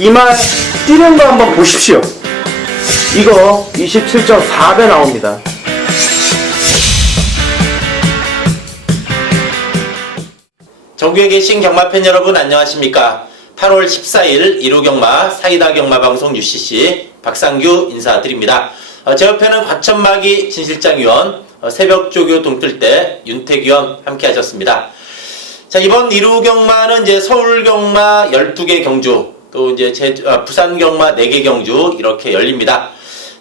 이 말 뛰는 거 한번 보십시오. 이거 27.4배 나옵니다. 전국에 계신 경마팬 여러분 안녕하십니까? 8월 14일 1호 경마 사이다 경마 방송 UCC 박상규 인사드립니다. 제 옆에는 과천마기 진실장위원, 새벽 조교 동뜰대 윤태기원 함께 하셨습니다. 자, 이번 1호 경마는 이제 서울 경마 12개 경주, 또 이제 부산 경마 4개 경주 이렇게 열립니다.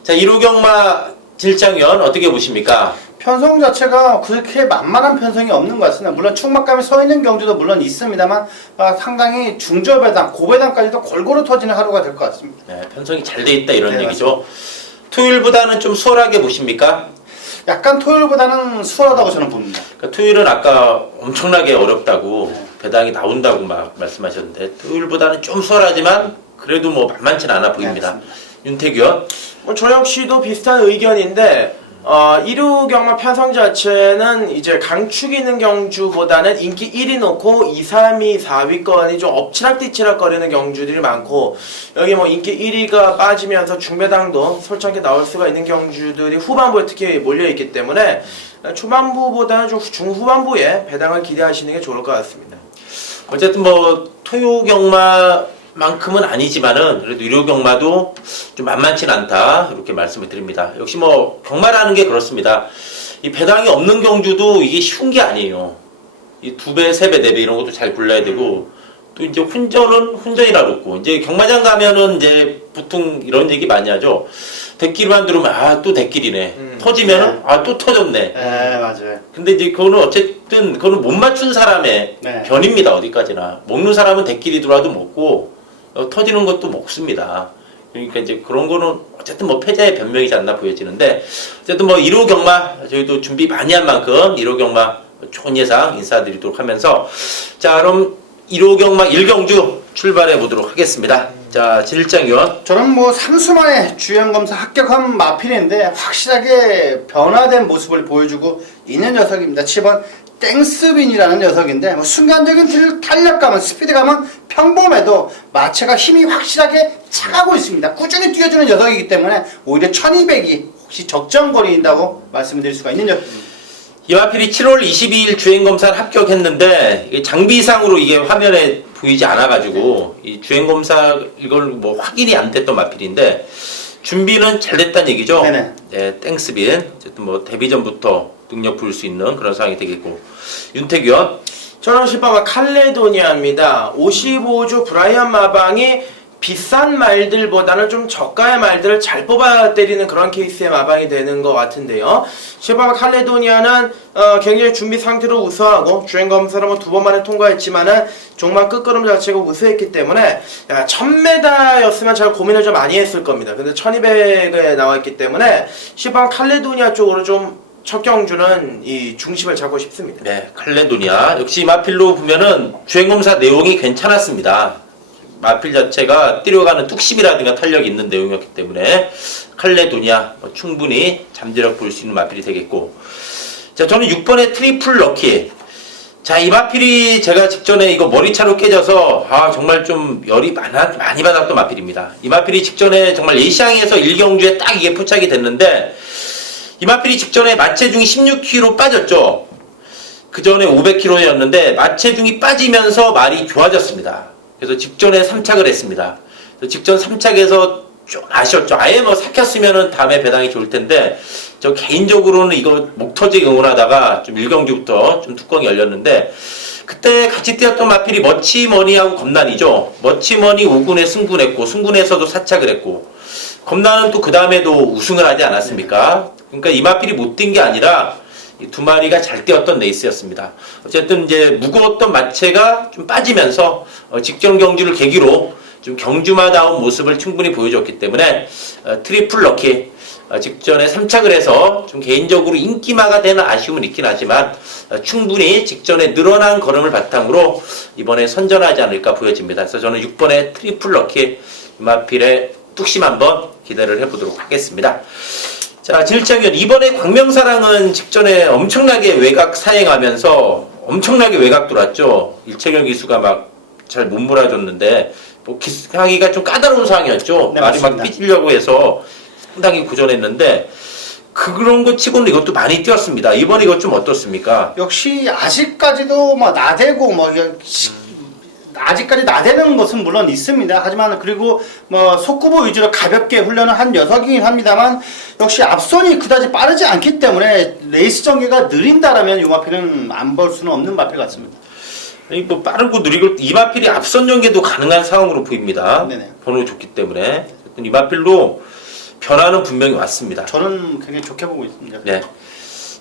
자, 1호 경마 진실장위원 어떻게 보십니까? 편성 자체가 그렇게 만만한 편성이 없는 것 같습니다. 물론 충막감이 서 있는 경주도 물론 있습니다만 상당히 중저배당, 고배당까지도 골고루 터지는 하루가 될 것 같습니다. 네, 편성이 잘 돼 있다 이런 네, 얘기죠. 토요일보다는 좀 수월하게 보십니까? 약간 토요일보다는 수월하다고 저는 봅니다. 그러니까 토요일은 아까 엄청나게 어렵다고 배당이 나온다고 막 말씀하셨는데 토요일보다는 좀 수월하지만 그래도 뭐 만만치는 않아 보입니다. 윤태규요? 저 역시도 비슷한 의견인데 1호 경마 편성 자체는 이제 강축 있는 경주보다는 인기 1위 놓고 2, 3위, 4위권이 좀 엎치락뒤치락 거리는 경주들이 많고, 여기 뭐 인기 1위가 빠지면서 중배당도 솔직하게 나올 수가 있는 경주들이 후반부에 특히 몰려있기 때문에 초반부보다는 좀 중후반부에 배당을 기대하시는 게 좋을 것 같습니다. 어쨌든 뭐 토요 경마만큼은 아니지만은 그래도 1호 경마도 좀 만만치는 않다 이렇게 말씀을 드립니다. 역시 뭐 경마라는 게 그렇습니다. 이 배당이 없는 경주도 이게 쉬운 게 아니에요. 이 2배, 3배, 4배 이런 것도 잘 골라야 되고, 또 이제 혼전은 혼전이라 그렇고, 이제 경마장 가면은 이제 보통 이런 얘기 많이 하죠. 대끼리만 들으면 아 또 대끼리네. 터지면은 아 또 터졌네. 네, 맞아요. 근데 이제 그거는 어쨌든 그거는 못 맞춘 사람의 네. 변입니다. 어디까지나 먹는 사람은 대끼리 들어와도 먹고 터지는 것도 먹습니다. 그러니까 이제 그런 거는 어쨌든 뭐 패자의 변명이지 않나 보여지는데, 어쨌든 뭐 1호 경마 저희도 준비 많이 한 만큼 1호 경마 좋은 예상 인사드리도록 하면서, 자 그럼 1호 경마 1경주 출발해 보도록 하겠습니다. 자, 진일장위원. 저는 뭐 3수 만에 주연검사 합격한 마필인데 확실하게 변화된 모습을 보여주고 있는 녀석입니다. 7번 땡스빈이라는 녀석인데 뭐 순간적인 탄력감은, 스피드감은 평범해도 마체가 힘이 확실하게 차가고 있습니다. 꾸준히 뛰어주는 녀석이기 때문에 오히려 1200이 혹시 적정거리인다고 말씀드릴 수가 있는 녀석입니다. 이마필이 7월 22일 주행검사를 합격했는데 이게 장비상으로 이게 화면에 보이지 않아가지고 이 주행검사 이걸 뭐 확인이 안 됐던 마필인데 준비는 잘 됐다는 얘기죠. 네네. 네, 땡스빈 어쨌든 뭐 데뷔 전부터 능력 보일 수 있는 그런 상황이 되겠고, 윤태규원. 저는 10번 칼레도니아입니다. 55주 브라이언 마방이 비싼 말들보다는 좀 저가의 말들을 잘 뽑아 때리는 그런 케이스의 마방이 되는 것 같은데요. 10번 칼레도니아는 굉장히 준비 상태로 우수하고 주행검사를 뭐 2번 만에 통과했지만은 종말 끝걸음 자체가 우수했기 때문에 1000m였으면 잘 고민을 좀 많이 했을 겁니다. 근데 1200에 나왔기 때문에 10번 칼레도니아 쪽으로 좀 첫 경주는 이 중심을 잡고 싶습니다. 네, 칼레도니아 역시 마필로 보면은 주행검사 내용이 괜찮았습니다. 마필 자체가 뛰려가는 뚝심이라든가 탄력이 있는 내용이었기 때문에 칼레도니아 충분히 잠재력 볼 수 있는 마필이 되겠고, 자 저는 6번의 트리플 럭키. 자, 이 마필이 제가 직전에 이거 머리차로 깨져서 정말 좀 열이 많이 받았던 마필입니다. 이 마필이 직전에 정말 예시장에서 1경주에 딱 이게 포착이 됐는데, 이 마필이 직전에 마체중이 16kg 빠졌죠. 그 전에 500kg였는데 마체중이 빠지면서 말이 좋아졌습니다. 그래서 직전에 3착을 했습니다. 직전 3착에서 좀 아쉬웠죠. 아예 뭐 삭혔으면은 다음에 배당이 좋을 텐데, 저 개인적으로는 이거 목 터지게 응원하다가 좀 1경주부터 좀 뚜껑이 열렸는데, 그때 같이 뛰었던 마필이 머치머니하고 검난이죠. 머치머니 5군에 승군했고, 승군에서도 4착을 했고, 검난은 또 그 다음에도 우승을 하지 않았습니까? 그러니까 이 마필이 못 뛴 게 아니라 이 두 마리가 잘 뛰었던 레이스였습니다. 어쨌든 이제 무거웠던 마체가 좀 빠지면서 직전 경주를 계기로 좀 경주마다운 모습을 충분히 보여줬기 때문에 트리플 럭키 직전에 3착을 해서 좀 개인적으로 인기마가 되는 아쉬움은 있긴 하지만 충분히 직전에 늘어난 걸음을 바탕으로 이번에 선전하지 않을까 보여집니다. 그래서 저는 6번의 트리플 럭키 이마필의 뚝심 한번 기대를 해보도록 하겠습니다. 자, 진일장위원, 이번에 광명사랑은 직전에 엄청나게 외곽 사행하면서 엄청나게 외곽 돌았죠. 일체경 기수가 막 잘 못 몰아줬는데 뭐 하기가 좀 까다로운 상황이었죠. 네, 말이 막 맞습니다. 삐지려고 해서 상당히 고전했는데 그런 것 치고는 이것도 많이 뛰었습니다. 이번 이것 좀 어떻습니까? 역시 아직까지도 뭐 나대고 뭐 아직까지 나대는 것은 물론 있습니다. 하지만 그리고 뭐 속구보 위주로 가볍게 훈련을 한 녀석이긴 합니다만 역시 앞손이 그다지 빠르지 않기 때문에 레이스 전개가 느린다라면 이 마필은 안 볼 수는 없는 마필 같습니다. 아니, 뭐 빠르고 느리고 이마필이 앞선 연계도 가능한 상황으로 보입니다. 네네. 번호 좋기 때문에 이마필로 변화는 분명히 왔습니다. 저는 굉장히 좋게 보고 있습니다. 네.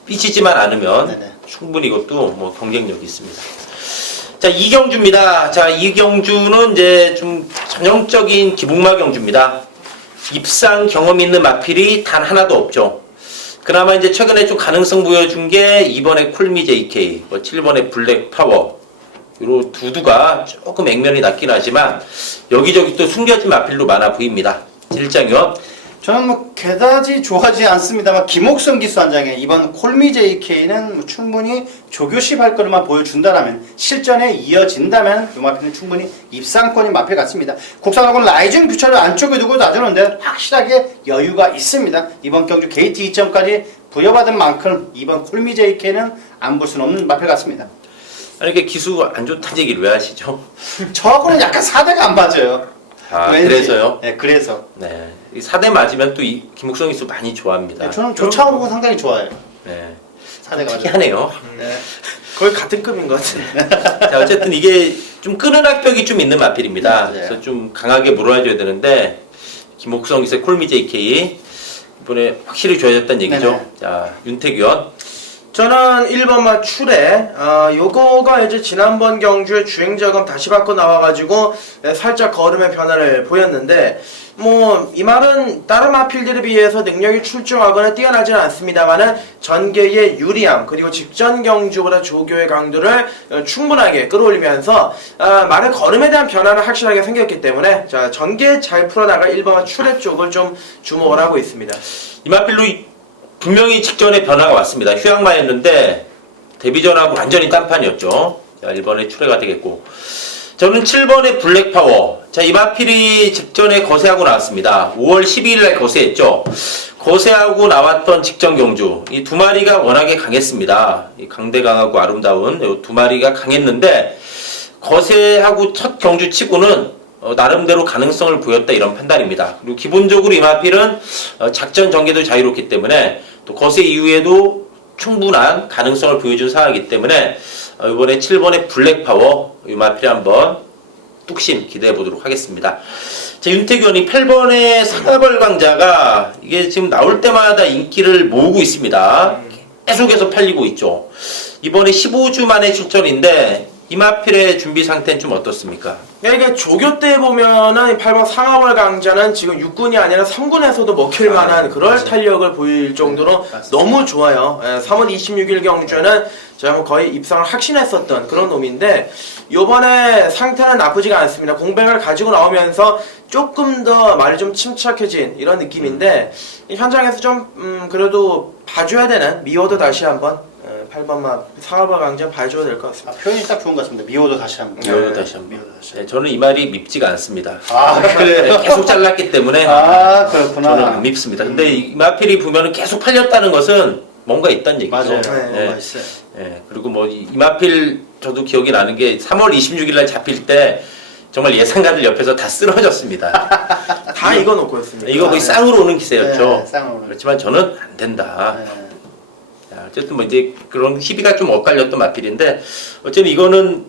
삐지지만 않으면 네네. 충분히 이것도 뭐 경쟁력이 있습니다. 자, 이경주입니다. 자, 이경주는 이제 좀 전형적인 기복마 경주입니다. 입상 경험 있는 마필이 단 하나도 없죠. 그나마 이제 최근에 좀 가능성 보여준 게 2번에 콜미 JK, 뭐 7번에 블랙 파워. 요 두두가 조금 액면이 낮긴 하지만 여기저기 또 숨겨진 마필도 많아 보입니다. 일장현. 저는 뭐 그다지 좋아하지 않습니다만 김옥성 기수 한 장에 이번 콜미 JK는 뭐 충분히 조교시 발걸음만 보여준다라면 실전에 이어진다면 이 마필은 충분히 입상권인 마필 같습니다. 국산하고는 라이징 퓨처를 안쪽에 두고 놔두는데 확실하게 여유가 있습니다. 이번 경주 게이트 2점까지 부여받은 만큼 이번 콜미 JK는 안 볼 수는 없는 마필 같습니다. 아니, 이게 기수 안 좋다는 얘기를 왜 하시죠? 저하고는 약간 사대가 안 맞아요. 아, 왠지. 그래서요? 네, 그래서. 네. 이 4대 맞으면 또 이 김욱성 기수 많이 좋아합니다. 네, 저는 조차오고 상당히 좋아해요. 네. 사대가 맞아요. 특이하네요. 네. 거의 같은 급인 것 같은데. 자, 어쨌든 이게 좀 끄는 악벽이 좀 있는 마필입니다. 맞아요. 그래서 좀 강하게 몰아줘야 되는데 김옥성 기세 콜미 JK 이번에 확실히 좋아졌다는 얘기죠. 네네. 자, 윤택위원. 저는 1번마 출에 요거가 이제 지난번 경주에 주행자금 다시 받고 나와가지고 살짝 걸음의 변화를 보였는데 뭐 이 말은 다른 마필들에 비해서 능력이 출중하거나 뛰어나지는 않습니다만은 전개의 유리함 그리고 직전 경주보다 조교의 강도를 충분하게 끌어올리면서 말의 걸음에 대한 변화는 확실하게 생겼기 때문에 자 전개 잘 풀어나갈 1번마 출에 쪽을 좀 주목을 하고 있습니다. 이마필로 분명히 직전에 변화가 왔습니다. 휴양마였는데 데뷔전하고 완전히 딴판이었죠. 자, 1번에 출애가 되겠고 저는 7번에 블랙파워. 자, 이마필이 직전에 거세하고 나왔습니다. 5월 12일날 거세했죠. 거세하고 나왔던 직전 경주 이 두 마리가 워낙에 강했습니다. 이 강대강하고 아름다운 이 두 마리가 강했는데 거세하고 첫 경주 치고는 나름대로 가능성을 보였다 이런 판단입니다. 그리고 기본적으로 이마필은 작전 전개도 자유롭기 때문에 또 거세 이후에도 충분한 가능성을 보여준 상황이기 때문에 이번에 7번의 블랙파워 이마필 한번 뚝심 기대해 보도록 하겠습니다. 자, 윤태균이 8번의 사벌강자가 이게 지금 나올 때마다 인기를 모으고 있습니다. 계속해서 팔리고 있죠. 이번에 15주 만에 출전인데 이마필의 준비 상태는 좀 어떻습니까? 그러니까 조교 때 보면은 8번 상하월 강자는 지금 6군이 아니라 3군에서도 먹힐 만한 그럴 맞아요. 탄력을 보일 정도로 맞습니다. 너무 좋아요. 3월 26일 경주에는 제가 뭐 거의 입상을 확신했었던 그런 놈인데 요번에 상태는 나쁘지가 않습니다. 공백을 가지고 나오면서 조금 더 말이 좀 침착해진 이런 느낌인데 현장에서 좀 그래도 봐줘야 되는 미워도 다시 한번 8번만 상하월 강자 봐줘야 될 것 같습니다. 표현이 딱 좋은 것 같습니다. 미워도 다시 한번. 미워도 다시 한번. 미워도 다시 네, 저는 이 말이 밉지가 않습니다. 아, 그래요? 계속 잘랐기 때문에 아, 그렇구나. 저는 안 밉습니다. 근데 이마필이 보면은 계속 팔렸다는 것은 뭔가 있다는 얘기죠. 맞아요. 네. 뭐가 있어요. 예, 그리고 뭐 이마필 저도 기억이 나는 게 3월 26일 날 잡힐 때 정말 예상가들 옆에서 다 쓰러졌습니다. 다 이거 놓고였습니다. 이거 거의 네. 쌍으로 오는 기세였죠. 네, 쌍으로. 그렇지만 저는 안 된다. 네. 자, 어쨌든 뭐 이제 그런 희비가 좀 엇갈렸던 마필인데 어쨌든 이거는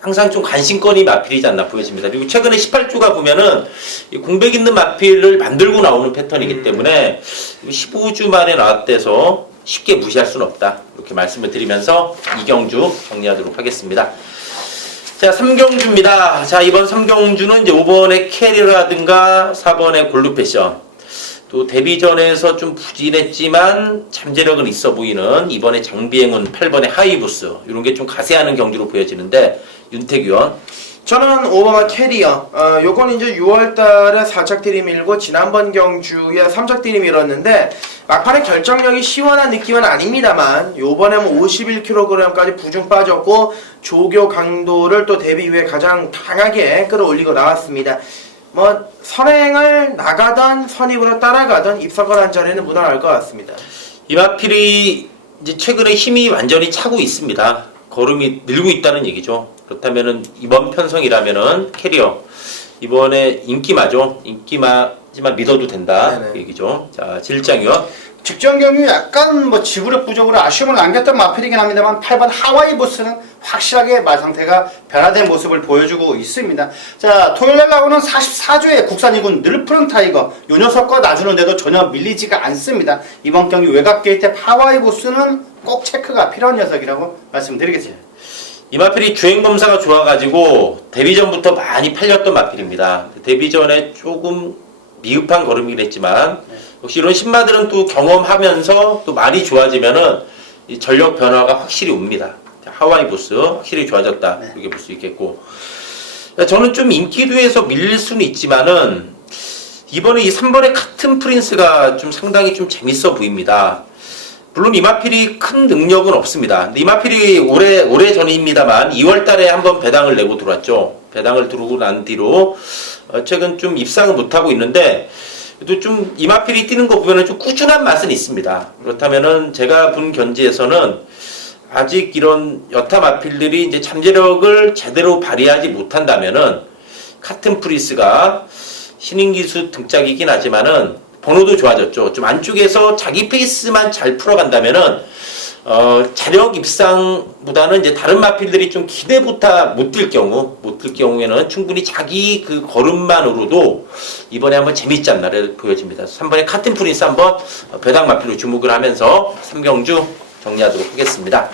항상 좀 관심권이 마필이지 않나 보여집니다. 그리고 최근에 18주가 보면은 이 공백 있는 마필을 만들고 나오는 패턴이기 때문에 15주 만에 나왔대서 쉽게 무시할 수는 없다. 이렇게 말씀을 드리면서 이경주 정리하도록 하겠습니다. 자, 3경주입니다. 자, 이번 3경주는 이제 5번의 캐리라든가 4번의 골드패션. 또 데뷔전에서 좀 부진했지만 잠재력은 있어 보이는 이번에 장비행운 8번의 하이부스. 이런 게 좀 가세하는 경주로 보여지는데 윤태규원. 저는 오바마 캐리어. 요건 이제 6월달에 4착 들이밀고 지난번 경주에 3착 들이밀었는데 막판에 결정력이 시원한 느낌은 아닙니다만 요번에 뭐 51kg까지 부중 빠졌고 조교 강도를 또 데뷔 이후에 가장 강하게 끌어올리고 나왔습니다. 뭐 선행을 나가던 선입으로 따라가던 입상권 한 자리는 무난할 것 같습니다. 이마필이 이제 최근에 힘이 완전히 차고 있습니다. 걸음이 늘고 있다는 얘기죠. 그렇다면은 이번 편성이라면은 캐리어 이번에 인기마죠. 인기마지만 믿어도 된다. 네네. 그 얘기죠. 자, 질장이요. 직전 경유 약간 뭐 지구력 부족으로 아쉬움을 남겼던 마필이긴 합니다만 8번 하와이 보스는 확실하게 말 상태가 변화된 모습을 보여주고 있습니다. 자, 토요일날 나오는 44조의 국산 2군 늘푸른 타이거 요 녀석과 놔주는데도 전혀 밀리지가 않습니다. 이번 경기 외곽 게이트의 하와이 보스는 꼭 체크가 필요한 녀석이라고 말씀드리겠습니다. 이 마필이 주행 검사가 좋아가지고 데뷔 전부터 많이 팔렸던 마필입니다. 데뷔 전에 조금 미흡한 걸음이긴 했지만 역시 이런 신마들은 또 경험하면서 또 많이 좋아지면은 이 전력 변화가 확실히 옵니다. 하와이 보스 확실히 좋아졌다 이렇게 볼 수 있겠고, 저는 좀 인기도에서 밀릴 수는 있지만은 이번에 이 3번의 카튼 프린스가 좀 상당히 좀 재밌어 보입니다. 물론 이마필이 큰 능력은 없습니다. 근데 이마필이 오래 전입니다만 2월달에 한번 배당을 내고 들어왔죠. 배당을 들어오고 난 뒤로 최근 좀 입상을 못하고 있는데 또 좀 이마필이 뛰는 거 보면은 좀 꾸준한 맛은 있습니다. 그렇다면은 제가 본 견지에서는 아직 이런 여타 마필들이 이제 잠재력을 제대로 발휘하지 못한다면은 카튼 프리스가 신인 기수 등짝이긴 하지만은 번호도 좋아졌죠. 좀 안쪽에서 자기 페이스만 잘 풀어간다면은 자력 입상보다는 이제 다른 마필들이 좀 기대보다 못 뛸 경우에는 충분히 자기 그 걸음만으로도 이번에 한번 재밌지 않나를 보여집니다. 3번에 카튼 프린스 한번 배당 마필로 주목을 하면서 3경주 정리하도록 하겠습니다.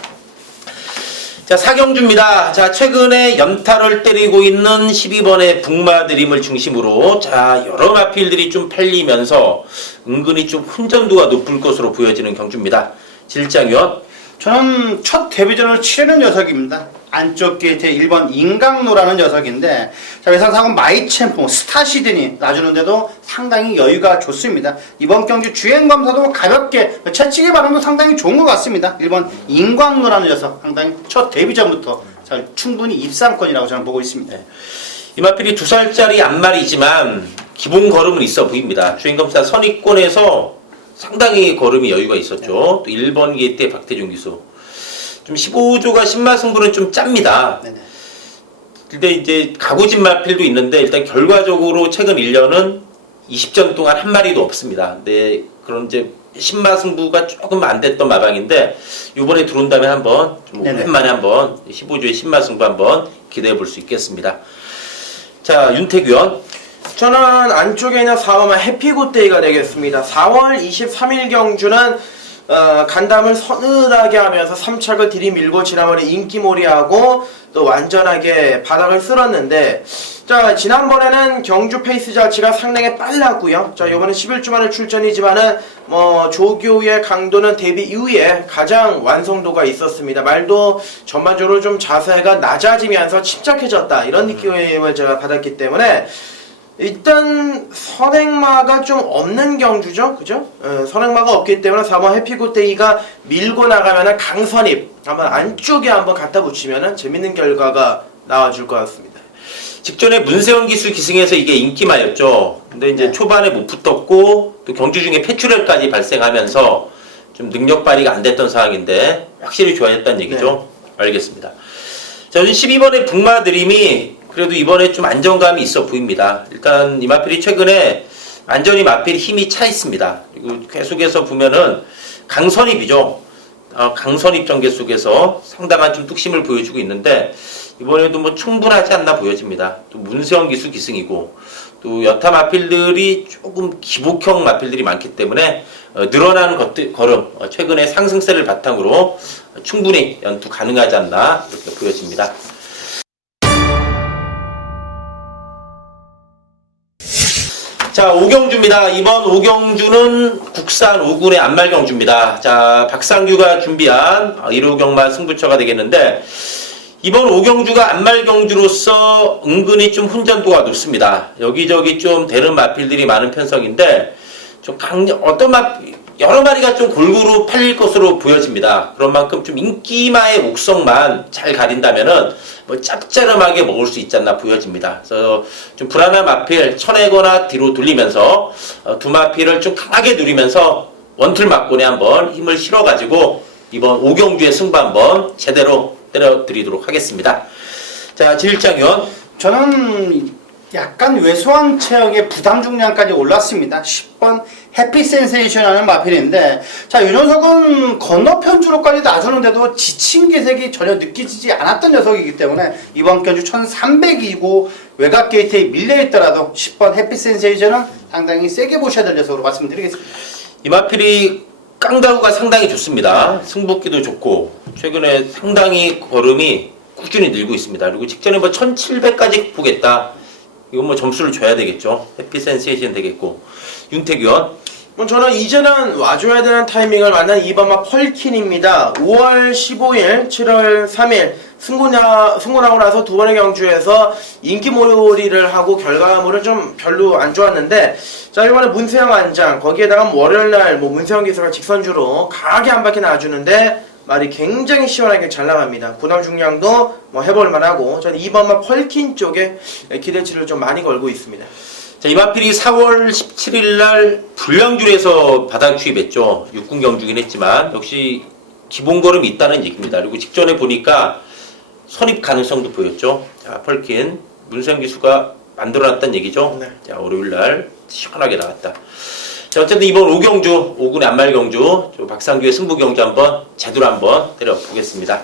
자, 4경주입니다. 자, 최근에 연타를 때리고 있는 12번의 북마드림을 중심으로 자, 여러 마필들이 좀 팔리면서 은근히 좀 혼전도가 높을 것으로 보여지는 경주입니다. 질장위원. 저는 첫 데뷔전을 치르는 녀석입니다. 안쪽 게이트에 1번 인강노라는 녀석인데, 자, 외상상은 마이챔프, 스타시드니 놔주는데도 상당히 여유가 좋습니다. 이번 경기 주행검사도 가볍게, 채찍의 발음도 상당히 좋은 것 같습니다. 1번 인강노라는 녀석, 상당히 첫 데뷔전부터 충분히 입상권이라고 저는 보고 있습니다. 이마필이 2살짜리 앞말이지만 기본 걸음은 있어 보입니다. 주행검사 선입권에서 상당히 걸음이 여유가 있었죠. 또 1번 게이트의 박태준 기수. 좀 15조가 신마승부는 좀 짭니다. 네네. 근데 이제 가고진 마필도 있는데 일단 결과적으로 최근 1년은 20전 동안 한 마리도 없습니다. 근데 그런 이제 신마승부가 조금 안 됐던 마방인데 요번에 들어온다면 한번 좀 오랜만에 한번 15조의 신마승부 한번 기대해 볼 수 있겠습니다. 자, 윤택 위원. 저는 안쪽에 있는 4번은 해피굿데이가 되겠습니다. 4월 23일 경주는 간담을 서늘하게 하면서 3착을 들이밀고 지난번에 인기몰이하고 또 완전하게 바닥을 쓸었는데, 자, 지난번에는 경주 페이스 자체가 상당히 빨랐고요. 자, 이번에 11주 만에 출전이지만은 뭐 조교의 강도는 데뷔 이후에 가장 완성도가 있었습니다. 말도 전반적으로 좀 자세가 낮아지면서 침착해졌다 이런 느낌을 제가 받았기 때문에 일단 선행마가 좀 없는 경주죠, 그죠? 선행마가 없기 때문에 4번 해피굿데이가 밀고 나가면은 강선입 한번 안쪽에 한번 갖다 붙이면은 재밌는 결과가 나와줄 것 같습니다. 직전에 문세원 기수 기승에서 이게 인기마였죠. 근데 이제 초반에 못 붙었고 또 경주 중에 폐출혈까지 발생하면서 좀 능력 발휘가 안 됐던 상황인데 확실히 좋아졌다는 얘기죠. 알겠습니다. 자, 12번의 북마드림이 그래도 이번에 좀 안정감이 있어 보입니다. 일단 이마필이 최근에 완전히 마필이 힘이 차 있습니다. 그리고 계속해서 보면은 강선입이죠. 강선입 전개 속에서 상당한 좀 뚝심을 보여주고 있는데 이번에도 뭐 충분하지 않나 보여집니다. 또 문세영 기수 기승이고 또 여타 마필들이 조금 기복형 마필들이 많기 때문에 늘어나는 걸음 최근에 상승세를 바탕으로 충분히 연투 가능하지 않나 이렇게 보여집니다. 자, 5경주입니다. 이번 5경주는 국산 5군의 안말경주입니다. 자, 박상규가 준비한 1호경마 승부처가 되겠는데 이번 오경주가 안말경주로서 은근히 좀 혼전도가 높습니다. 여기저기 좀 되는 마필들이 많은 편성인데 좀 여러 마리가 좀 골고루 팔릴 것으로 보여집니다. 그런 만큼 좀 인기마의 목성만 잘 가린다면은 뭐 짭짤하게 먹을 수 있지 않나 보여집니다. 그래서 좀 불안한 마필 쳐내거나 뒤로 돌리면서 두 마필을 좀 강하게 누리면서 원툴 맞고에 한번 힘을 실어가지고 이번 오경주의 승부 한번 제대로 때려드리도록 하겠습니다. 자, 진일장위원. 저는 약간 왜소한 체형의 부담 중량까지 올랐습니다. 10번 해피 센세이션 하는 마필인데, 자, 이 녀석은 건너편 주로까지 놔주는데도 지친 기색이 전혀 느껴지지 않았던 녀석이기 때문에 이번 견주 1300이고 외곽 게이트에 밀려있더라도 10번 해피 센세이션은 상당히 세게 보셔야 될 녀석으로 말씀드리겠습니다. 이 마필이 깡다구가 상당히 좋습니다. 승복기도 좋고 최근에 상당히 걸음이 꾸준히 늘고 있습니다. 그리고 직전에 뭐 1700까지 보겠다. 이건 뭐 점수를 줘야 되겠죠. 해피 센세이션 되겠고. 윤태규원. 뭐 저는 이제는 와줘야 되는 타이밍을 만난 이번마 펄킨입니다. 5월 15일, 7월 3일 승군하고 나서 두 번의 경주에서 인기몰이를 하고 결과물은 좀 별로 안 좋았는데, 자, 이번에 문세영 안장 거기에다가 월요일날 뭐 문세영 기수가 직선주로 강하게 한 바퀴 놔주는데 말이 굉장히 시원하게 잘 나갑니다. 부담 중량도 뭐 해볼만하고, 저는 이번마 펄킨 쪽에 기대치를 좀 많이 걸고 있습니다. 자, 이 마필이 4월 17일 날 불량줄에서 바닥 추입했죠. 육군 경주긴 했지만 역시 기본 걸음이 있다는 얘기입니다. 그리고 직전에 보니까 선입 가능성도 보였죠. 자, 펄킨 문세영 기수가 만들어놨다는 얘기죠. 네. 자, 월요일 날 시원하게 나왔다. 자, 어쨌든 이번 오경주, 오군의 안말경주, 박상규의 승부경주 한번 제대로 한번 때려보겠습니다.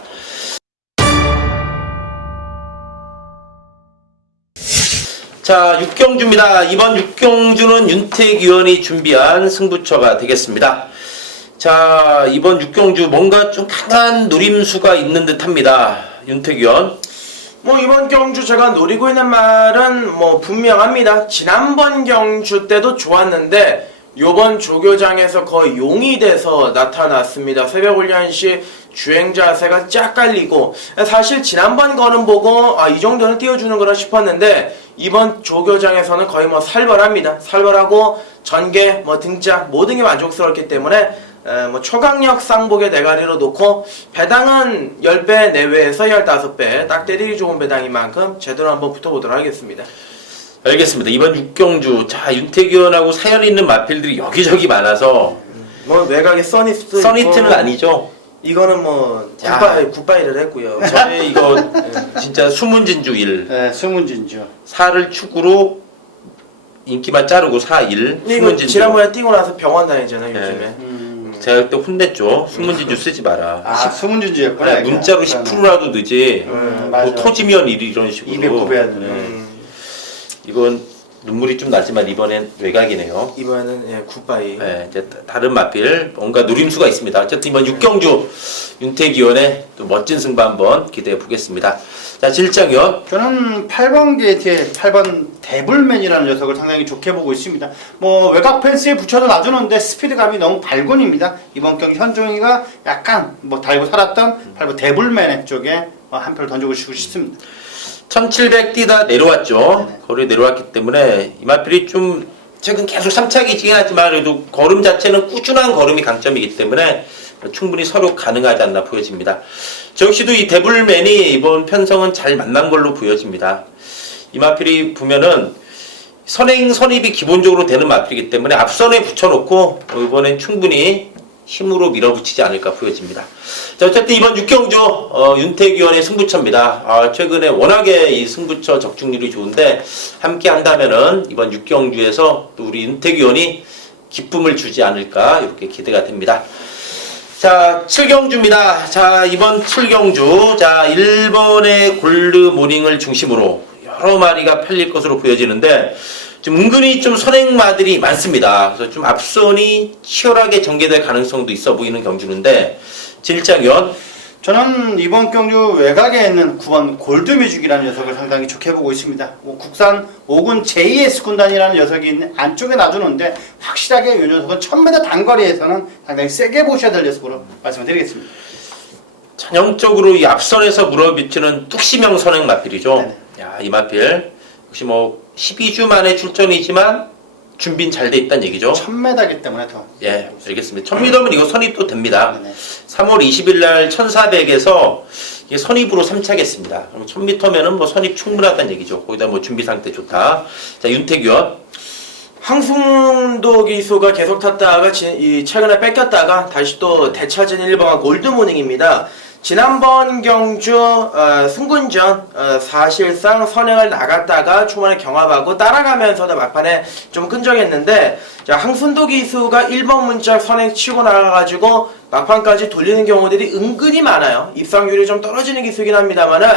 자, 6경주입니다. 이번 6경주는 윤택위원이 준비한 승부처가 되겠습니다. 자, 이번 6경주 뭔가 좀 강한 노림수가 있는 듯 합니다. 윤택위원. 뭐 이번 경주 제가 노리고 있는 말은 뭐 분명합니다. 지난번 경주 때도 좋았는데 요번 조교장에서 거의 용이 돼서 나타났습니다. 새벽 훈련 시 주행 자세가 쫙 깔리고, 사실 지난번 거는 보고 이 정도는 띄워주는 거라 싶었는데 이번 조교장에서는 거의 뭐 살벌합니다. 살벌하고 전개, 뭐 등짝 모든 게 만족스럽기 때문에 뭐 초강력 쌍복의 대가리로 놓고 배당은 10배 내외에서 15배 딱 때리기 좋은 배당인 만큼 제대로 한번 붙어보도록 하겠습니다. 알겠습니다. 이번 6경주, 자, 윤택위원하고 사연 있는 마필들이 여기저기 많아서 뭐 외곽에 써니트도 써니트는 있고, 아니죠. 이거는 뭐 굿바이를 했고요. 저의 이거 진짜 숨은진주 1. 네, 숨은진주. 4를 축으로 인기만 자르고 4, 1. 이거 숨은진주. 지난번에 뛰고 나서 병원 다니잖아요, 네. 요즘에. 제가 그때 혼냈죠. 숨은진주 쓰지 마라. 숨은진주였구나. 아니, 문자로 10%라도 늦지. 맞아. 뭐 터지면 이런 식으로. 입에 굽어야 되네. 이건 눈물이 좀 나지만 이번엔 외곽이네요. 이번에는 굿바이. 네, 이제 다른 마필 뭔가 노림수가 있습니다. 어쨌든 이번 6경주 윤택위원의 또 멋진 승부 한번 기대해 보겠습니다. 자, 진일장위원. 저는 8번 게이트에 8번 데블맨이라는 녀석을 상당히 좋게 보고 있습니다. 뭐 외곽 펜스에 붙여도 놔주는데 스피드감이 너무 발군입니다. 이번 경기 현종이가 약간 뭐 달고 살았던 8번 데블맨 쪽에 한 표를 던져보시고 싶습니다. 1700 뛰다 내려왔죠. 거리 내려왔기 때문에 이 마필이 좀 최근 계속 3차기지긴 하지만 그래도 걸음 자체는 꾸준한 걸음이 강점이기 때문에 충분히 서로 가능하지 않나 보여집니다. 저 역시도 이 데블맨이 이번 편성은 잘 만난 걸로 보여집니다. 이 마필이 보면은 선입이 기본적으로 되는 마필이기 때문에 앞선에 붙여놓고 이번엔 충분히 힘으로 밀어붙이지 않을까 보여집니다. 자, 어쨌든 이번 6경주 윤택위원의 승부처입니다. 최근에 워낙에 이 승부처 적중률이 좋은데 함께 한다면은 이번 6경주에서 또 우리 윤택위원이 기쁨을 주지 않을까 이렇게 기대가 됩니다. 자, 7경주입니다. 자, 이번 7경주, 자, 1번의 골드모닝을 중심으로 여러 마리가 팔릴 것으로 보여지는데 좀 은근히 좀 선행마들이 많습니다. 그래서 좀 앞선이 치열하게 전개될 가능성도 있어 보이는 경주인데, 진일장위원. 저는 이번 경주 외곽에 있는 9번 골드뮤직이라는 녀석을 상당히 좋게 보고 있습니다. 국산 5군 JS 군단이라는 녀석이 있는 안쪽에 놔주는데 확실하게 이 녀석은 1000m 단거리에서는 상당히 세게 보셔야 될 녀석으로 말씀을 드리겠습니다. 전형적으로 이 앞선에서 물어비치는 뚝심형 선행 마필이죠. 네네. 야, 이 마필 역시 뭐 12주 만에 출전이지만 준비는 잘 돼 있다는 얘기죠. 1000m이기 때문에 더. 예, 알겠습니다. 1000m면 이거 선입도 됩니다. 네네. 3월 20일 날 1400에서 이게 선입으로 3차겠습니다. 1000m면은 뭐 선입 충분하다는 얘기죠. 거기다 뭐 준비 상태 좋다. 자, 윤택위원. 황승도 기수가 계속 탔다가 최근에 뺏겼다가 다시 또 되찾은 1번가 골드모닝입니다. 지난번 경주 승군전 사실상 선행을 나갔다가 초반에 경합하고 따라가면서도 막판에 좀 끈적했는데, 자, 황순도 기수가 1번 문짝 선행 치고 나가가지고 막판까지 돌리는 경우들이 은근히 많아요. 입상률이 좀 떨어지는 기수긴 합니다만은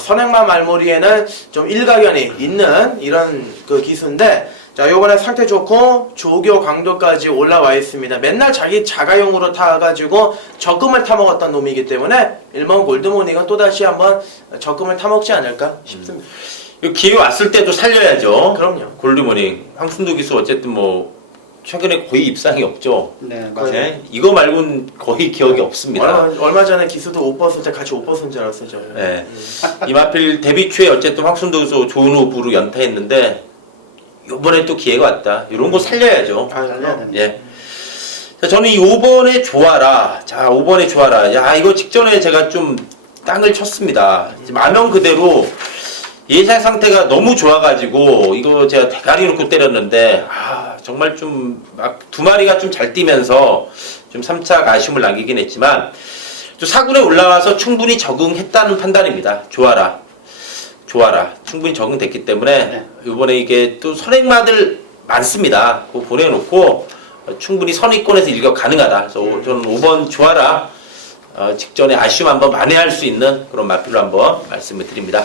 선행만 말머리에는 좀 일가견이 있는 이런 그 기수인데, 자, 요번에 상태 좋고 조교 강도까지 올라와 있습니다. 맨날 자기 자가용으로 타가지고 적금을 타먹었던 놈이기 때문에 일본 골드모닝은 또다시 한번 적금을 타먹지 않을까 싶습니다. 기회 왔을 때도 살려야죠. 그럼요. 골드모닝. 황순도 기수 어쨌든 뭐 최근에 거의 입상이 없죠. 네, 맞아요. 네? 이거 말고는 거의 기억이 없습니다. 얼마 전에 기수도 옷 벗을 때 같이 옷 벗은 줄 알았어요. 저는. 네. 이마필 데뷔 초에 어쨌든 황순도 기수 좋은 호흡으로 연타했는데 이번에 또 기회가 왔다. 이런 거 살려야죠. 살려야 됩니다. 예. 자, 저는 이 5번에 좋아라. 자, 5번에 좋아라. 야, 이거 직전에 제가 좀 땅을 쳤습니다. 지금 아명 그대로 예상 상태가 너무 좋아가지고 이거 제가 대가리 놓고 때렸는데 정말 좀 막 두 마리가 좀 잘 뛰면서 좀 3차 아쉬움을 남기긴 했지만 또 4군에 올라와서 충분히 적응했다는 판단입니다. 좋아라. 충분히 적응됐기 때문에 네. 이번에 이게 또 선행마들 많습니다. 그거 보내놓고 충분히 선의권에서 일격 가능하다. 그래서 저는 5번 좋아라. 직전에 아쉬움 한번 만회할 수 있는 그런 마필로 한번 말씀을 드립니다.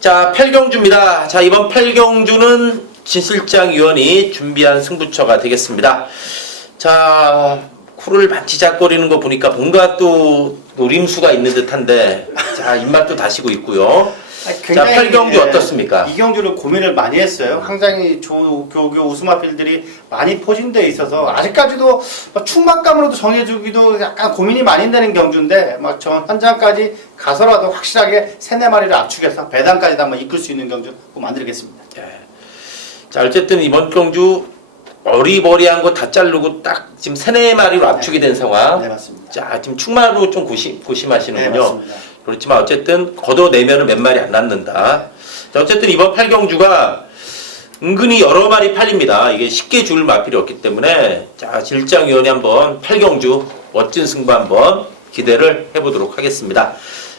자, 8경주입니다. 자, 이번 8경주는 진실장 위원이 준비한 승부처가 되겠습니다. 자, 코를 만지작거리는 거 보니까 뭔가 또 노림수가 있는 듯한데, 자, 입맛도 다시고 있고요. 자, 8경주 어떻습니까? 이 경주를 고민을 많이 했어요. 굉장히 좋은 교교 우수마필들이 많이 포진되어 있어서 아직까지도 충막감으로도 정해주기도 약간 고민이 많이 되는 경주인데 막 현장까지 가서라도 확실하게 3-4마리를 압축해서 배당까지도 한번 이끌 수 있는 경주 꼭 만들겠습니다. 네. 자, 어쨌든 이번 경주 어리버리한 거 다 자르고 딱 지금 3-4마리로 압축이 된 상황. 네, 맞습니다. 자, 지금 충마로 좀 고심하시는군요. 네, 맞습니다. 그렇지만 어쨌든 걷어내면은 몇 마리 안 남는다. 자, 어쨌든 이번 8경주가 은근히 여러 마리 팔립니다. 이게 쉽게 줄 마필이 없기 때문에 자, 질장위원이 한번 8경주 멋진 승부 한번 기대를 해보도록 하겠습니다.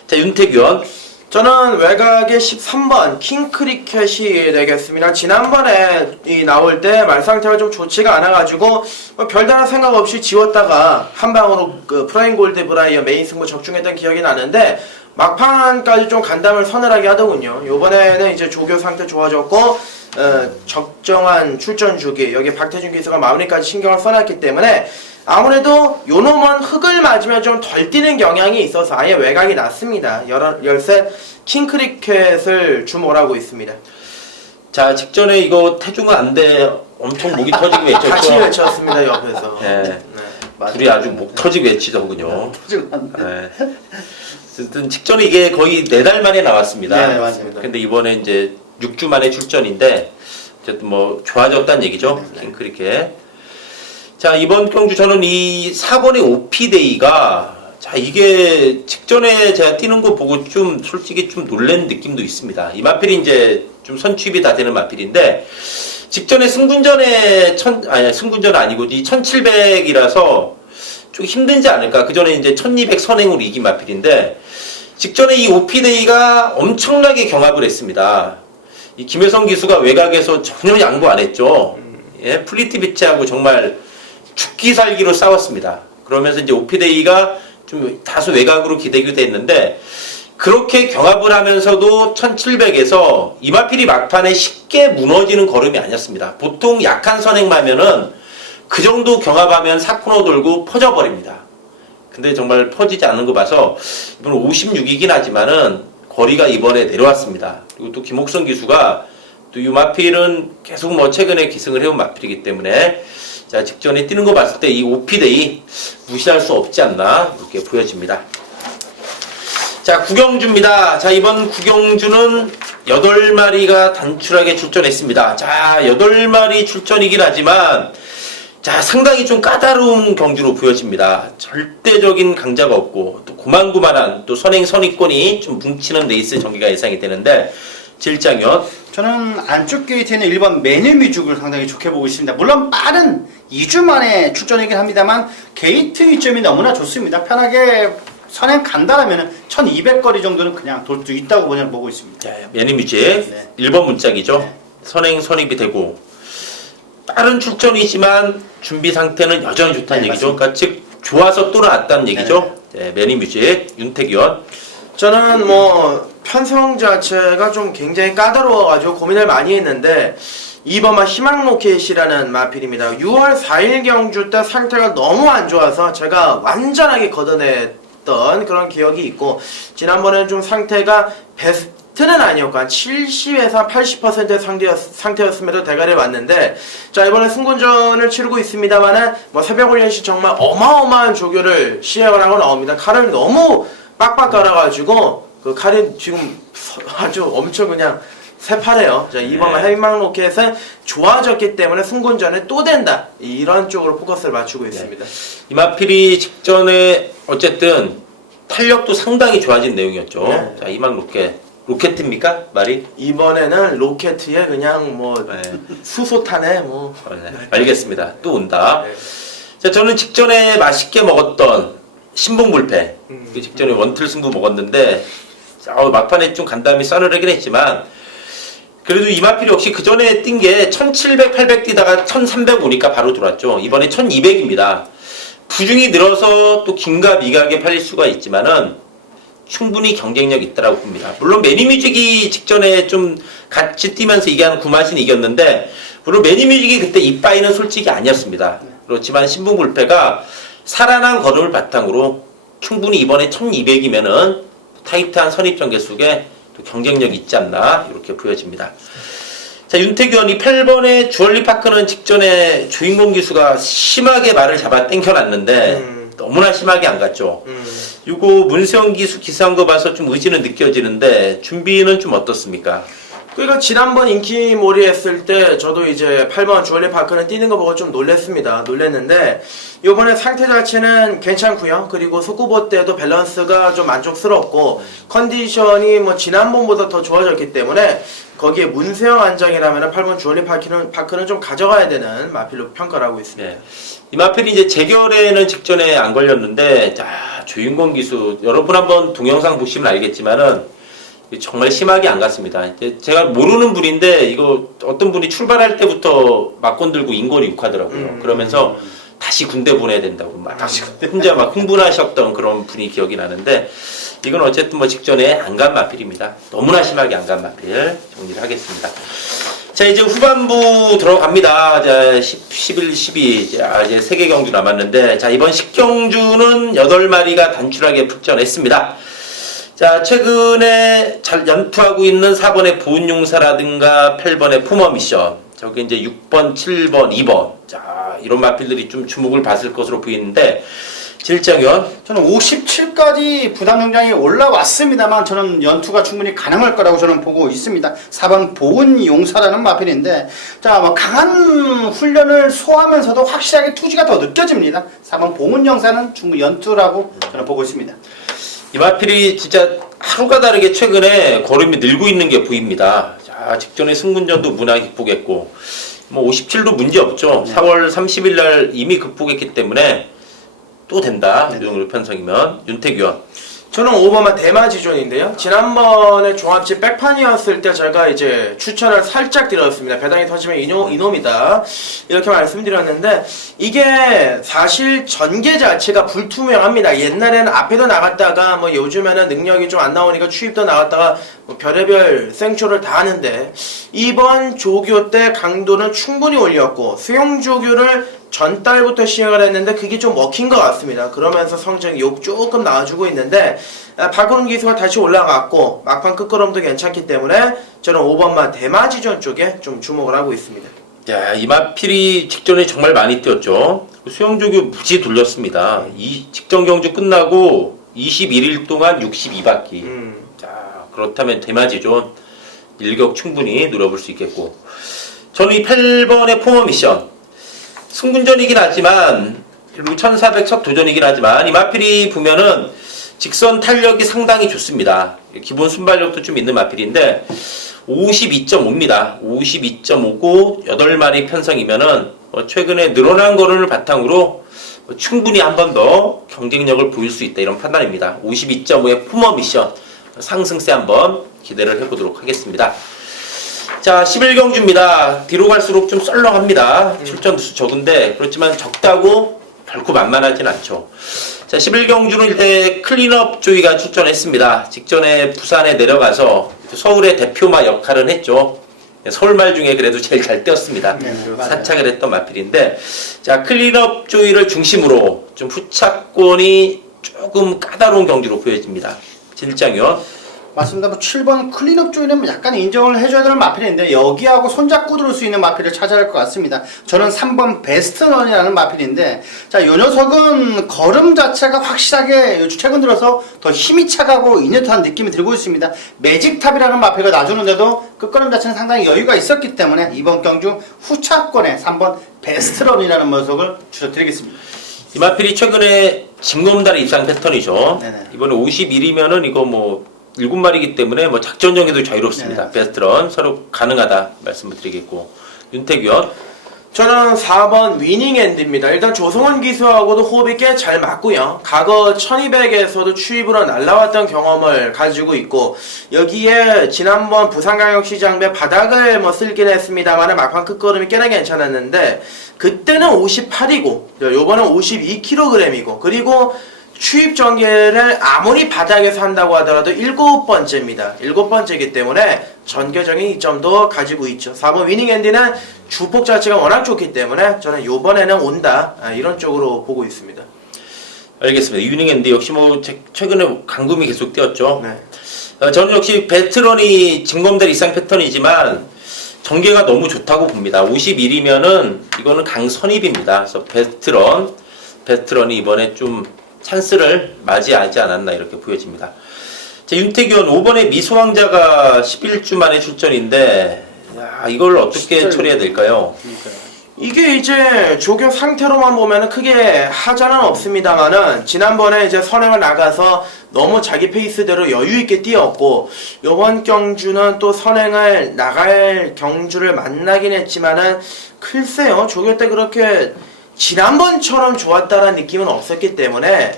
자, 윤택위원. 저는 외곽의 13번 킹크리켓이 되겠습니다. 지난번에 나올 때 말상태가 좀 좋지가 않아가지고 별다른 생각 없이 지웠다가 한 방으로 그 프라임 골드 브라이어 메인 승부 적중했던 기억이 나는데 막판까지 좀 간담을 서늘하게 하더군요. 요번에는 이제 조교 상태 좋아졌고 적정한 출전 주기, 여기 박태준 기수가 마무리까지 신경을 써놨기 때문에 아무래도 요놈은 흙을 맞으면 좀 덜 뛰는 경향이 있어서 아예 외곽이 났습니다. 열세 킹크리켓을 주모라고 있습니다. 자, 직전에 이거 태중은 안 돼. 엄청 목이 터지게 외쳤죠. 같이 외쳤습니다, 옆에서. 네. 둘이 아주 목 터지게 외치더군요. 네. 어쨌든 직전에 이게 거의 4달 만에 나왔습니다. 네, 맞습니다. 근데 이번에 이제 6주 만에 출전인데 어쨌든 뭐 좋아졌다는 얘기죠. 킹크리켓. 자, 이번 경주 저는 이 4번의 오피데이가 자, 이게 직전에 제가 뛰는 거 보고 좀 솔직히 좀 놀란 느낌도 있습니다. 이 마필이 이제 좀 선취입이 다 되는 마필인데 직전에 승군전에 승군전 아니고 이 1700이라서 좀 힘들지 않을까. 그 전에 이제 1200 선행으로 이긴 마필인데 직전에 이 오피데이가 엄청나게 경합을 했습니다. 이 김혜성 기수가 외곽에서 전혀 양보 안 했죠. 예, 플리트 비치하고 정말 죽기 살기로 싸웠습니다. 그러면서 이제 오피데이가 좀 다소 외곽으로 기대기도 했는데 그렇게 경합을 하면서도 1700에서 이마필이 막판에 쉽게 무너지는 걸음이 아니었습니다. 보통 약한 선행마면은 그 정도 경합하면 4코너 돌고 퍼져버립니다. 근데 정말 퍼지지 않는 거 봐서 이번 56이긴 하지만은 거리가 이번에 내려왔습니다. 그리고 또 김옥선 기수가 또 이 마필은 계속 뭐 최근에 기승을 해온 마필이기 때문에 자, 직전에 뛰는 거 봤을 때 이 오피데이 무시할 수 없지 않나 이렇게 보여집니다. 자, 구경주입니다. 자, 이번 구경주는 8마리가 단출하게 출전했습니다. 자, 8마리 출전이긴 하지만 자, 상당히 좀 까다로운 경주로 보여집니다. 절대적인 강자가 없고 또 고만고만한 또 선행 선입권이 좀 뭉치는 레이스 전개가 예상이 되는데 질장현 저는 안쪽 게이트에는 1번 매니뮤직을 상당히 좋게 보고 있습니다. 물론 빠른 2주 만에 출전이긴 합니다만 게이트 이점이 너무나 좋습니다. 편하게 선행 간다라면 1200거리 정도는 그냥 돌 수 있다고 저는 보고 있습니다. 자, 매니뮤직 네. 1번 문짝이죠. 네. 선행 선입이 되고 빠른 출전이지만 준비 상태는 여전히 좋다는 네, 얘기죠. 맞습니다. 그러니까 즉 좋아서 또 나왔다는 얘기죠. 네, 매니뮤직 윤태기원. 저는 뭐 편성 자체가 좀 굉장히 까다로워가지고 고민을 많이 했는데 2번마 희망로켓이라는 마필입니다. 6월 4일 경주 때 상태가 너무 안 좋아서 제가 완전하게 걷어냈던 그런 기억이 있고 지난번에는 좀 상태가 베스트는 아니었고 한 70에서 80%의 상태였음에도 대가리에 왔는데 자 이번에 승군전을 치르고 있습니다만은 뭐 새벽훈련시 정말 어마어마한 조교를 시행을 하고 나옵니다. 칼을 너무 빡빡 깔아가지고 그 칼이 지금 아주 엄청 그냥 새파래요. 자, 이번 네. 희망로켓은 좋아졌기 때문에 승군전에 또 된다. 이런 쪽으로 포커스를 맞추고 있습니다. 이마필이 직전에 어쨌든 탄력도 상당히 좋아진 내용이었죠. 네. 자, 이막 로켓입니까? 말이? 이번에는 로켓에 그냥 뭐 네. 수소탄에 뭐 네. 알겠습니다. 또 온다. 네. 자, 저는 직전에 맛있게 먹었던 신봉불패. 그 직전에 원틀 승부 먹었는데 막판에 좀 간담이 싸늘하긴 했지만 그래도 이마필이 역시 그 전에 뛴 게 1700, 800 뛰다가 1300 오니까 바로 들어왔죠. 이번에 1200입니다. 부중이 늘어서 또 긴가 미가하게 팔릴 수가 있지만은 충분히 경쟁력 있다라고 봅니다. 물론 매니뮤직이 직전에 좀 같이 뛰면서 이게 한 9마신 이겼는데 물론 매니뮤직이 그때 이빠이는 솔직히 아니었습니다. 그렇지만 신봉불패가 살아난 걸음을 바탕으로 충분히 이번에 1200이면은 타이트한 선입전개 속에 또 경쟁력이 있지 않나 이렇게 보여집니다. 자, 윤태규원이 8번의 주얼리파크는 직전에 주인공 기수가 심하게 말을 잡아 땡겨놨는데 너무나 심하게 안 갔죠. 이거 문세영 기수 기사한 거 봐서 좀 의지는 느껴지는데 준비는 좀 어떻습니까? 그러니까 지난번 인기몰이 했을 때 저도 이제 8번 주얼리파크는 뛰는 거 보고 좀 놀랬는데 요번에 상태 자체는 괜찮고요. 그리고 속구보 때도 밸런스가 좀 만족스럽고 컨디션이 뭐 지난번보다 더 좋아졌기 때문에 거기에 문세영 안장이라면 8번 주얼리파크는 좀 가져가야 되는 마필로 평가를 하고 있습니다. 네. 이 마필이 이제 재결에는 직전에 안 걸렸는데 자, 주인공 기수 여러분 한번 동영상 보시면 알겠지만은 정말 심하게 안 갔습니다. 제가 모르는 분인데 이거 어떤 분이 출발할 때부터 막건 들고 인골이 욕하더라고요. 그러면서 다시 군대 보내야 된다고 막 혼자 막 흥분하셨던 그런 분이 기억이 나는데 이건 어쨌든 뭐 직전에 안 간 마필입니다. 너무나 심하게 안 간 마필 정리를 하겠습니다. 자, 이제 후반부 들어갑니다. 자, 11, 12 이제 3개 경주 남았는데 자, 이번 10경주는 8마리가 단출하게 출전했습니다. 자, 최근에 잘 연투하고 있는 4번의 보은용사라든가 8번의 포머미션, 저기 이제 6번, 7번, 2번. 자, 이런 마필들이 좀 주목을 받을 것으로 보이는데, 질장위원. 저는 57까지 부담 경장이 올라왔습니다만 저는 연투가 충분히 가능할 거라고 저는 보고 있습니다. 4번 보은용사라는 마필인데 자, 뭐 강한 훈련을 소화하면서도 확실하게 투지가 더 느껴집니다. 4번 보은용사는 충분히 연투라고 저는 보고 있습니다. 이 마필이 진짜 하루가 다르게 최근에 걸음이 늘고 있는 게 보입니다. 자, 직전에 승군전도 무난히 극복했고, 뭐 57도 문제 없죠. 4월 30일 날 이미 극복했기 때문에 또 된다. 이 정도 편성이면. 윤태규원. 저는 5번만 대마지존인데요. 지난번에 종합집 백판이었을 때 제가 이제 추천을 살짝 드렸습니다. 배당이 터지면 이놈이다. 이렇게 말씀드렸는데 이게 사실 전개 자체가 불투명합니다. 옛날에는 앞에도 나갔다가 뭐 요즘에는 능력이 좀 안 나오니까 추입도 나갔다가 뭐 별의별 생초를 다 하는데 이번 조교 때 강도는 충분히 올렸고 수용 조교를 전달부터 시행을 했는데 그게 좀 먹힌 것 같습니다. 그러면서 성적이 조금 나와주고 있는데 박원훈 기수가 다시 올라갔고 막판 끝걸음도 괜찮기 때문에 저는 5번마 대마지존 쪽에 좀 주목을 하고 있습니다. 야, 이마필이 직전에 정말 많이 뛰었죠. 수영조교 무지 돌렸습니다. 이 직전 경주 끝나고 21일 동안 62바퀴. 자, 그렇다면 대마지존 일격 충분히 노려볼 수 있겠고. 저는 이 8번의 포머 미션. 승군전이긴 하지만, 그리고 1400 첫 도전이긴 하지만, 이마필이 보면은 직선 탄력이 상당히 좋습니다. 기본 순발력도 좀 있는 마필인데, 52.5입니다. 52.5고 8마리 편성이면은 최근에 늘어난 거를 바탕으로 충분히 한 번 더 경쟁력을 보일 수 있다 이런 판단입니다. 52.5의 포머 미션 상승세 한번 기대를 해보도록 하겠습니다. 자, 11경주입니다. 뒤로 갈수록 좀 썰렁합니다. 출전 수 적은데 그렇지만 적다고 결코 만만하진 않죠. 자, 11경주는 일대 클린업 조이가 출전했습니다. 직전에 부산에 내려가서 서울의 대표마 역할은 했죠. 서울말 중에 그래도 제일 잘 뛰었습니다. 네, 사착을 했던 마필인데, 자, 클린업 조이를 중심으로 좀 후차권이 조금 까다로운 경주로 보여집니다. 진일장현. 맞습니다. 뭐 7번 클린업 조이는 약간 인정을 해줘야 되는 마필인데 여기하고 손잡고 들을 수 있는 마필을 찾아야 할 것 같습니다. 저는 3번 베스트런이라는 마필인데 자, 이 녀석은 걸음 자체가 확실하게 최근 들어서 더 힘이 차가고 있는 듯한 느낌이 들고 있습니다. 매직탑이라는 마필을 놔주는데도 끝걸음 자체는 상당히 여유가 있었기 때문에 이번 경주 후차권에 3번 베스트런이라는 녀석을 추천드리겠습니다. 이마필이 최근에 징검다리 입상 패턴이죠. 네네. 이번에 51이면은 이거 뭐 7마리이기 때문에 뭐 작전 정에도 자유롭습니다. 베스트런 서로 가능하다 말씀을 드리겠고. 윤태규현. 저는 4번 위닝엔드입니다. 일단 조성원 기수하고도 호흡이 꽤 잘 맞고요. 과거 1200에서도 추입으로 날라왔던 경험을 가지고 있고 여기에 지난번 부산광역시장배 바닥을 뭐 쓸긴 했습니다만 막판 끝걸음이 꽤나 괜찮았는데 그때는 58이고 요번은 52kg이고 그리고 추입 전개를 아무리 바닥에서 한다고 하더라도 7번째입니다. 7번째이기 때문에 전개적인 이점도 가지고 있죠. 4번 위닝엔디는 주폭 자체가 워낙 좋기 때문에 저는 요번에는 온다 이런 쪽으로 보고 있습니다. 알겠습니다. 유닝앤디 역시 뭐 최근에 강금이 계속 뛰었죠. 네. 저는 역시 베스트런이 징검다리 이상 패턴이지만 전개가 너무 좋다고 봅니다. 51이면은 이거는 강선입입니다. 그래서 베스트런이 이번에 좀 찬스를 맞이하지 않았나 이렇게 보여집니다. 자, 윤태규현 5번의 미소왕자가 11주 만에 출전인데 야, 이걸 어떻게 처리해야 될까요? 이게 이제 조교 상태로만 보면은 크게 하자는 없습니다만은 지난번에 이제 선행을 나가서 너무 자기 페이스대로 여유 있게 뛰었고 이번 경주는 또 선행을 나갈 경주를 만나긴 했지만은 글쎄요 조교 때 그렇게 지난번처럼 좋았다는 느낌은 없었기 때문에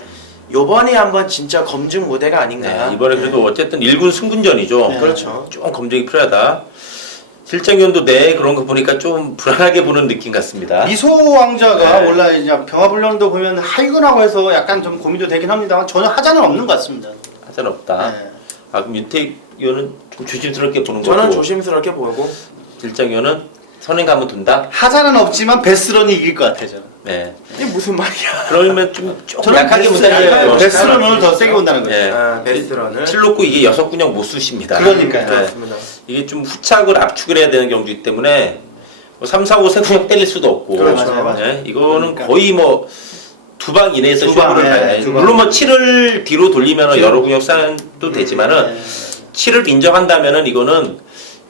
요번이 한번 진짜 검증 무대가 아닌가. 네, 이번에 그래도 어쨌든 1군 승군전이죠. 네. 그렇죠. 좀 검증이 필요하다. 실장위원도 그런 거 보니까 좀 불안하게 보는 느낌 같습니다. 미소 왕자가 네. 원래 이제 병합훈련도 보면 하이근하고 해서 약간 좀 고민도 되긴 합니다만 전혀 하자는 없는 것 같습니다. 하자는 없다. 네. 아, 그럼 윤태규는 좀 조심스럽게 보는 저는 거고. 조심스럽게 보고 실장위원은 선행 가면 둔다. 하자는 없지만 베스런이 이길 것 같아요. 저는. 네. 이게 무슨 말이야. 그러면 좀 저는 약하게 본다는 베스런 오늘 더 세게 본다는 거죠. 네. 아, 베스트런을. 7놓고 이게 6군형 못 쓰십니다. 그러니까요. 네. 그렇습니다. 이게 좀 후착을 압축을 해야 되는 경주이기 때문에 뭐 3, 4, 5 세 구역 때릴 수도 없고. 그렇죠. 맞아요. 네. 이거는 그러니까. 거의 뭐 두 방 이내에서 두 방, 쇼부를 네, 가야 두 방. 물론 뭐 7을 뒤로 돌리면 여러 구역 싸도 되지만은 네. 7을 인정한다면은 이거는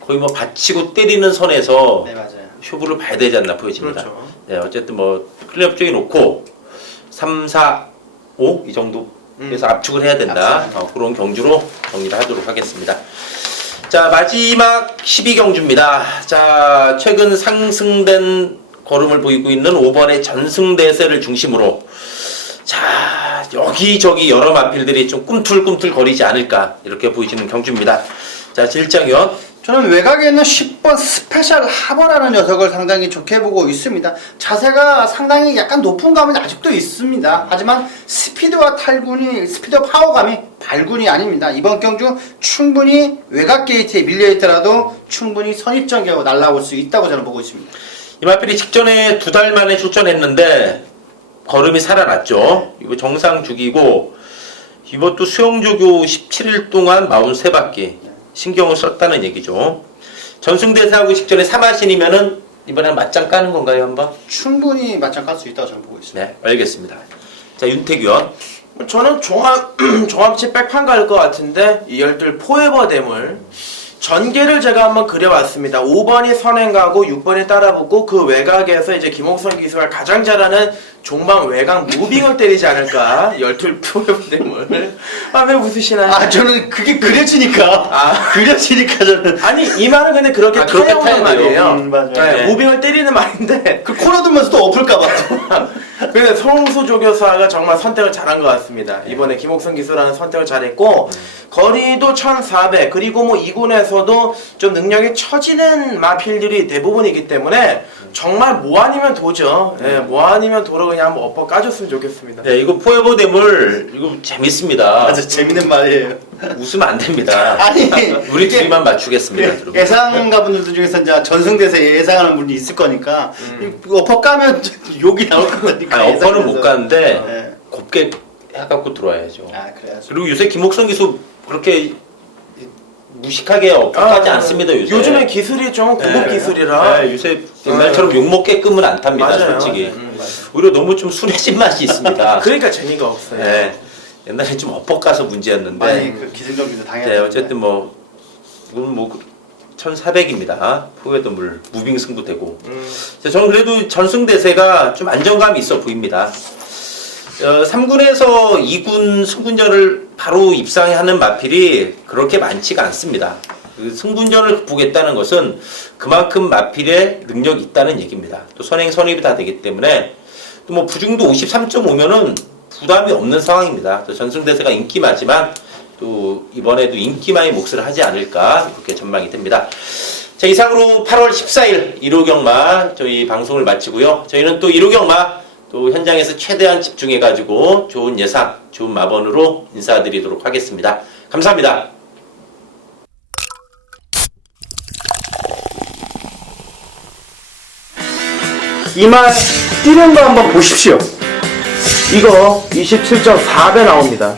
거의 뭐 받치고 때리는 선에서 네, 맞아요. 쇼부를 봐야 되지 않나 보여집니다. 그렇죠. 네, 어쨌든 뭐 클럽 쪽에 놓고 3, 4, 5 이 정도 해서 압축을 해야 된다. 그런 경주로 정리를 하도록 하겠습니다. 자, 마지막 12경주입니다. 자, 최근 상승된 걸음을 보이고 있는 5번의 전승대세를 중심으로 자, 여기저기 여러 마필들이 좀 꿈틀꿈틀 거리지 않을까 이렇게 보이시는 경주입니다. 자, 질장위원. 저는 외곽에 있는 10번 스페셜 하버라는 녀석을 상당히 좋게 보고 있습니다. 자세가 상당히 약간 높은 감이 아직도 있습니다. 하지만 스피드와 파워감이 발군이 아닙니다. 이번 경주 충분히 외곽 게이트에 밀려있더라도 충분히 선입전개하고 날아올 수 있다고 저는 보고 있습니다. 이마필이 직전에 2달 만에 출전했는데 걸음이 살아났죠. 이거 정상 주기고 이것도 수영조교 17일 동안 43바퀴 신경을 썼다는 얘기죠. 전승대사하고 직전에 3하신이면은 이번에 맞짱 까는 건가요, 한번? 충분히 맞짱 깔 수 있다고 저는 보고 있습니다. 네, 알겠습니다. 자, 윤택 위원. 저는 종합치 백판 갈 것 같은데 이 12 포에버 대물 전개를 제가 한번 그려왔습니다. 5번이 선행 가고 6번이 따라붙고 그 외곽에서 이제 김홍선 기수가 가장 잘하는 종방 외곽 무빙을 때리지 않을까. 12 포에버 대물. 아, 왜 웃으시나요? 아, 저는 그게 그려지니까. 그려지니까 저는. 아니 이 말은 근데 그렇게 그렇게 타야 타야하는 돼요. 말이에요. 맞아요. 네, 네. 무빙을 때리는 말인데 그 코너 들면서 또 엎을까봐. 근데 송수 조교사가 정말 선택을 잘한 것 같습니다. 이번에 김옥선 기수라는 선택을 잘했고 거리도 1400 그리고 뭐 2군에서도 좀 능력이 처지는 마필들이 대부분이기 때문에 정말 뭐 아니면 도죠. 예, 뭐 아니면 도로 그냥 한번 엎어 까줬으면 좋겠습니다. 네, 이거 포에버 대물 이거 재밌습니다. 아주 재밌는 말이에요. 웃으면 안 됩니다. 아니, 우리 이게 둘이만 맞추겠습니다. 여러분. 예상가분들 중에서 이제 전승대세 예상하는 분이 있을 거니까 엎어 까면 욕이 나올 거니까. 엎어는 못 가는데 네. 곱게 해갖고 들어와야죠. 아, 그래야죠. 그리고 요새 김옥성 기수 그렇게 무식하게 엎어까지 않습니다. 요즘에 기술이 좀 고급 기술이라 네, 요새 옛날처럼 욕먹게끔은 안 탑니다. 맞아요. 솔직히. 맞아요. 오히려 너무 좀 순해진 맛이 있습니다. 그러니까 재미가 없어요. 네. 옛날에 좀 엎어까서 문제였는데. 많이 그 기승전결도 당해야 네, 어쨌든 뭐 이건 뭐 1400입니다. 포에더물 무빙 승부되고. 저는 그래도 전승대세가 좀 안정감이 있어 보입니다. 3군에서 2군 승군전을 바로 입상하는 마필이 그렇게 많지가 않습니다. 그 승군전을 극복했다는 것은 그만큼 마필의 능력이 있다는 얘기입니다. 또 선행 선입이 다 되기 때문에 또 뭐 부중도 53.5면은 부담이 없는 상황입니다. 또 전승대세가 인기마지만 또 이번에도 인기마의 몫을 하지 않을까 이렇게 전망이 됩니다. 자, 이상으로 8월 14일 1호 경마 저희 방송을 마치고요. 저희는 또 1호 경마 또 현장에서 최대한 집중해가지고 좋은 예상, 좋은 마번으로 인사드리도록 하겠습니다. 감사합니다. 이 말 뛰는 거 한번 보십시오. 이거 27.4배 나옵니다.